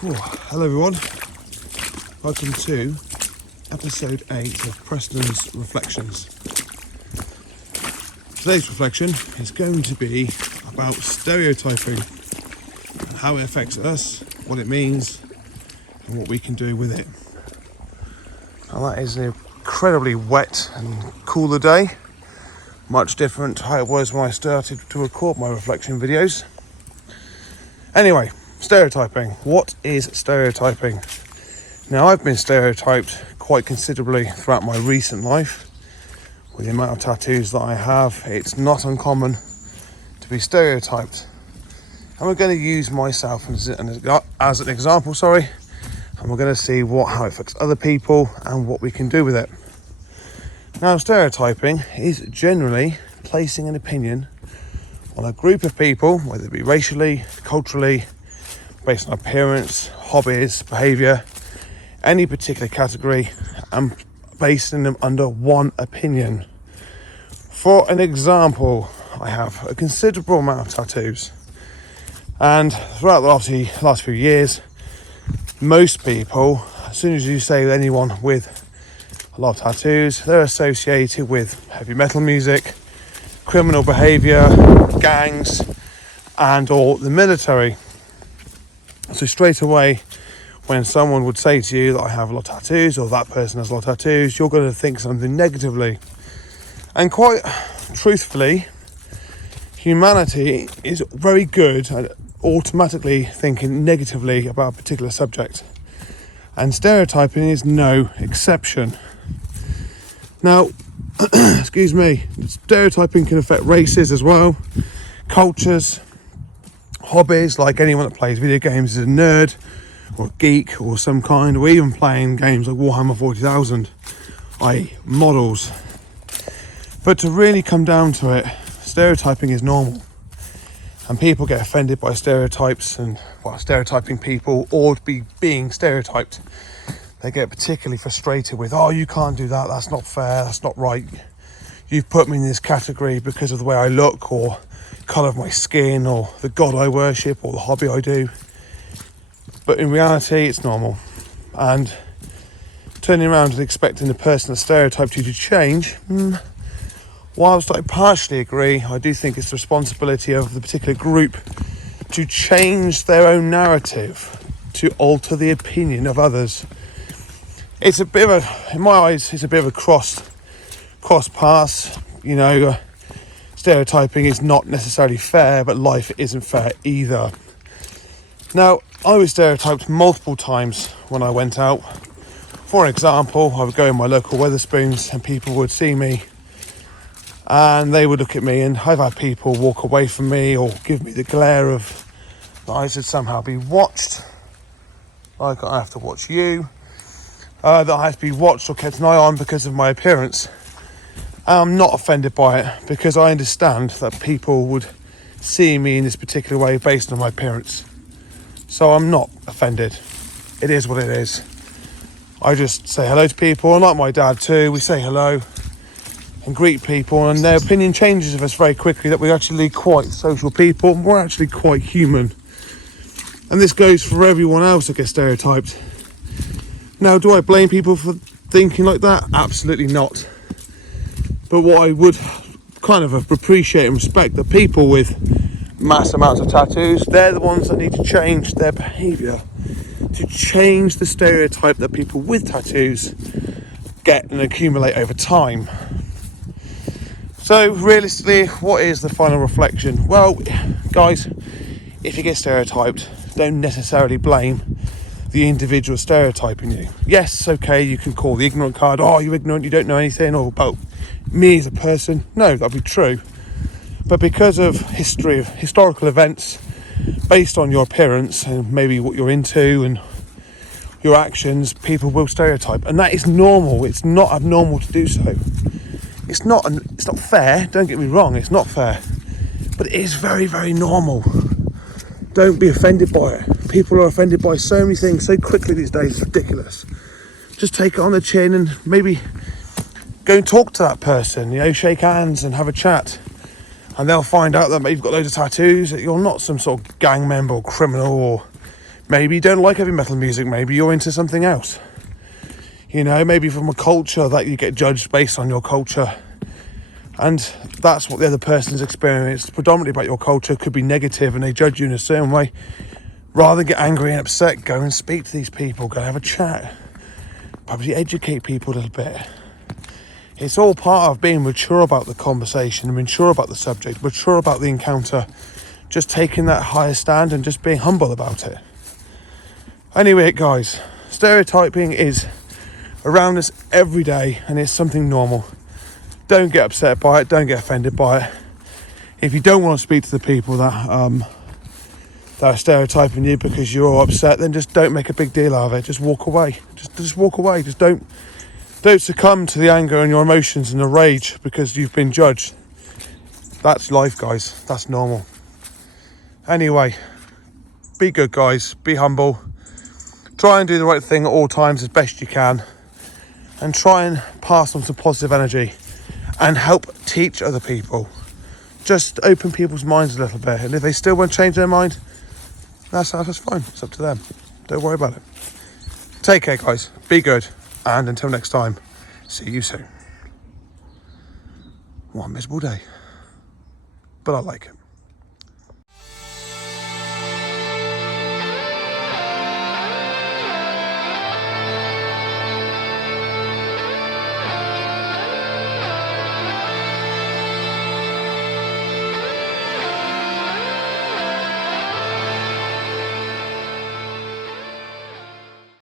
Hello everyone, welcome to episode 8 of Preston's Reflections. Today's reflection is going to be about stereotyping and how it affects us, what it means and what we can do with it. Now that is an incredibly wet and cooler day, much different to how it was when I started to record my reflection videos. Anyway, stereotyping. What is stereotyping? Now, I've been stereotyped quite considerably throughout my recent life. With the amount of tattoos that I have, it's not uncommon to be stereotyped. And we're going to use myself as an example, and we're going to see how it affects other people and what we can do with it. Now, stereotyping is generally placing an opinion on a group of people, whether it be racially, culturally, based on appearance, hobbies, behaviour, any particular category, and basing them under one opinion. For an example, I have a considerable amount of tattoos, and throughout the last few years, most people, as soon as you say anyone with a lot of tattoos, they're associated with heavy metal music, criminal behaviour, gangs, and or the military. So straight away, when someone would say to you that I have a lot of tattoos, or that person has a lot of tattoos, you're going to think something negatively. And quite truthfully, humanity is very good at automatically thinking negatively about a particular subject. And stereotyping is no exception. Now, excuse me, stereotyping can affect races as well, cultures, hobbies, like anyone that plays video games is a nerd or a geek or some kind, or even playing games like Warhammer 40,000, i.e. models. But to really come down to it, stereotyping is normal. And people get offended by stereotypes and stereotyping people or being stereotyped. They get particularly frustrated with, you can't do that, that's not fair, that's not right. You've put me in this category because of the way I look, or colour of my skin, or the god I worship, or the hobby I do. But in reality, it's normal. And turning around and expecting the person that stereotyped you to change, whilst I partially agree, I do think it's the responsibility of the particular group to change their own narrative, to alter the opinion of others. It's a bit of in my eyes, it's a bit of a cross paths. Stereotyping is not necessarily fair, but life isn't fair either. Now, I was stereotyped multiple times when I went out. For example, I would go in my local Wetherspoons and people would see me and they would look at me, and I've had people walk away from me or give me the glare of that I should somehow be watched, like I have to watch you, that I have to be watched or kept an eye on because of my appearance. I'm not offended by it because I understand that people would see me in this particular way based on my appearance. So I'm not offended. It is what it is. I just say hello to people, and like my dad too, we say hello and greet people, and their opinion changes of us very quickly, that we're actually quite social people, and we're actually quite human. And this goes for everyone else that gets stereotyped. Now, do I blame people for thinking like that? Absolutely not. But what I would kind of appreciate and respect, the people with mass amounts of tattoos, they're the ones that need to change their behaviour, to change the stereotype that people with tattoos get and accumulate over time. So realistically, what is the final reflection? Well, guys, if you get stereotyped, don't necessarily blame the individual stereotyping you. Yes, okay, you can call the ignorant card, you're ignorant, you don't know anything, or about me as a person. No, that'd be true. But because of historical events, based on your appearance and maybe what you're into and your actions, people will stereotype, and that is normal. It's not abnormal to do so. It's not fair, don't get me wrong, it's not fair, but it is very, very normal. Don't be offended by it. People are offended by so many things so quickly these days, it's ridiculous. Just take it on the chin and maybe go and talk to that person, shake hands and have a chat. And they'll find out that you've got loads of tattoos, that you're not some sort of gang member or criminal or Maybe you don't like heavy metal music, maybe you're into something else. You know, maybe from a culture that you get judged based on your culture. And that's what the other person's experienced predominantly about your culture could be negative, and they judge you in a certain way. Rather than get angry and upset, go and speak to these people, go have a chat. Probably educate people a little bit. It's all part of being mature about the conversation, mature about the subject, mature about the encounter. Just taking that higher stand and just being humble about it. Anyway, guys, stereotyping is around us every day, and it's something normal. Don't get upset by it, don't get offended by it. If you don't want to speak to the people that are stereotyping you because you're all upset, then just don't make a big deal out of it. Just walk away. Just walk away. Just don't succumb to the anger and your emotions and the rage because you've been judged. That's life, guys. That's normal. Anyway, be good, guys. Be humble. Try and do the right thing at all times as best you can, and try and pass on some positive energy and help teach other people. Just open people's minds a little bit, and if they still won't change their mind, that's fine. It's up to them. Don't worry about it. Take care, guys. Be good, and until next time, see you soon. What a miserable day, but I like it.